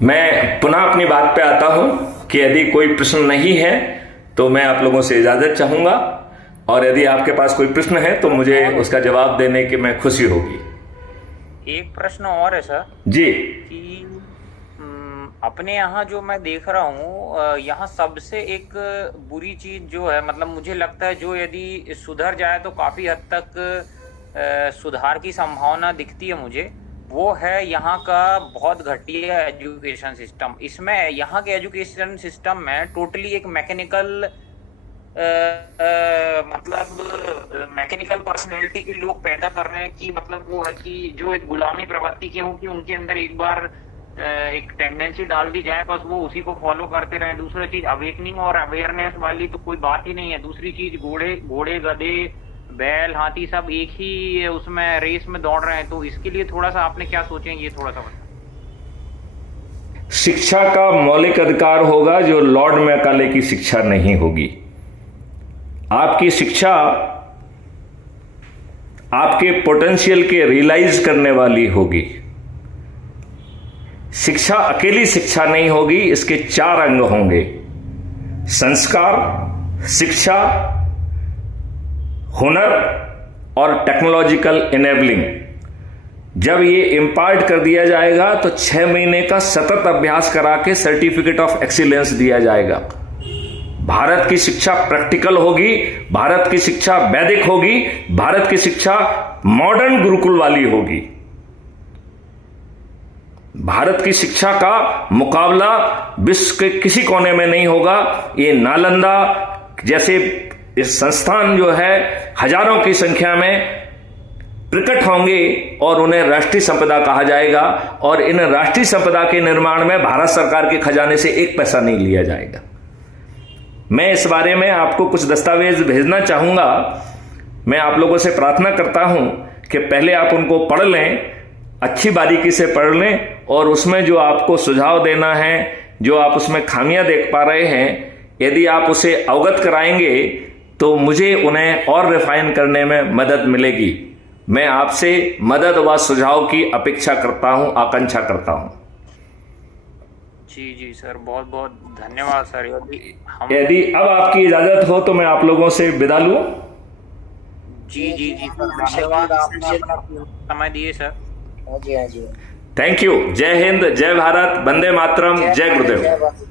मैं पुनः अपनी बात पे आता हूं कि यदि कोई प्रश्न नहीं है तो मैं आप लोगों से इजाजत चाहूंगा, और यदि आपके पास कोई प्रश्न है तो मुझे उसका जवाब देने की मैं खुशी होगी। एक प्रश्न और है सर जी। कि अपने यहाँ जो मैं देख रहा हूँ, यहाँ सबसे एक बुरी चीज जो है, मतलब मुझे लगता है जो यदि सुधर जाए तो काफी हद तक सुधार की संभावना दिखती है मुझे, वो है यहाँ का बहुत घटिया एजुकेशन सिस्टम। इसमें यहाँ के एजुकेशन सिस्टम में टोटली एक मैकेनिकल मतलब मैकेनिकल पर्सनैलिटी के लोग पैदा कर रहे हैं, कि मतलब वो है कि जो एक गुलामी प्रवृत्ति के हों कि उनके अंदर एक बार एक टेंडेंसी डाल दी जाए, बस वो उसी को फॉलो करते रहे। दूसरी चीज अवेकनिंग और अवेयरनेस वाली तो कोई बात ही नहीं है। दूसरी चीज घोड़े गधे बैल हाथी सब एक ही उसमें रेस में दौड़ रहे हैं, तो इसके लिए थोड़ा सा आपने क्या सोचे, ये थोड़ा सा बताएं। शिक्षा का मौलिक अधिकार होगा जो लॉर्ड मैकाले की शिक्षा नहीं होगी। आपकी शिक्षा आपके पोटेंशियल के रियलाइज करने वाली होगी। शिक्षा अकेली शिक्षा नहीं होगी, इसके 4 अंग होंगे: संस्कार, शिक्षा, हुनर और टेक्नोलॉजिकल इनेबलिंग। जब ये इंपार्ट कर दिया जाएगा तो 6 महीने का सतत अभ्यास करा के सर्टिफिकेट ऑफ एक्सीलेंस दिया जाएगा। भारत की शिक्षा प्रैक्टिकल होगी, भारत की शिक्षा वैदिक होगी, भारत की शिक्षा मॉडर्न गुरुकुल वाली होगी। भारत की शिक्षा का मुकाबला विश्व के किसी कोने में नहीं होगा। ये नालंदा जैसे इस संस्थान जो है हजारों की संख्या में प्रकट होंगे और उन्हें राष्ट्रीय संपदा कहा जाएगा, और इन राष्ट्रीय संपदा के निर्माण में भारत सरकार के खजाने से 1 पैसा नहीं लिया जाएगा। मैं इस बारे में आपको कुछ दस्तावेज भेजना चाहूंगा। मैं आप लोगों से प्रार्थना करता हूं कि पहले आप उनको पढ़ लें, अच्छी बारीकी से पढ़ लें, और उसमें जो आपको सुझाव देना है, जो आप उसमें खामियां देख पा रहे हैं, यदि आप उसे अवगत कराएंगे तो मुझे उन्हें और रिफाइन करने में मदद मिलेगी। मैं आपसे मदद व सुझाव की अपेक्षा करता हूं, आकांक्षा करता हूं। जी जी सर, बहुत बहुत धन्यवाद सर। यदि अब आपकी इजाजत हो तो मैं आप लोगों से विदा लूं। जी जी जी सर, धन्यवाद, आपने अपना समय दिए सर। हाँ जी हाँ जी। Thank you. जय हिंद, जय भारत, वंदे मातरम, जय गुरुदेव।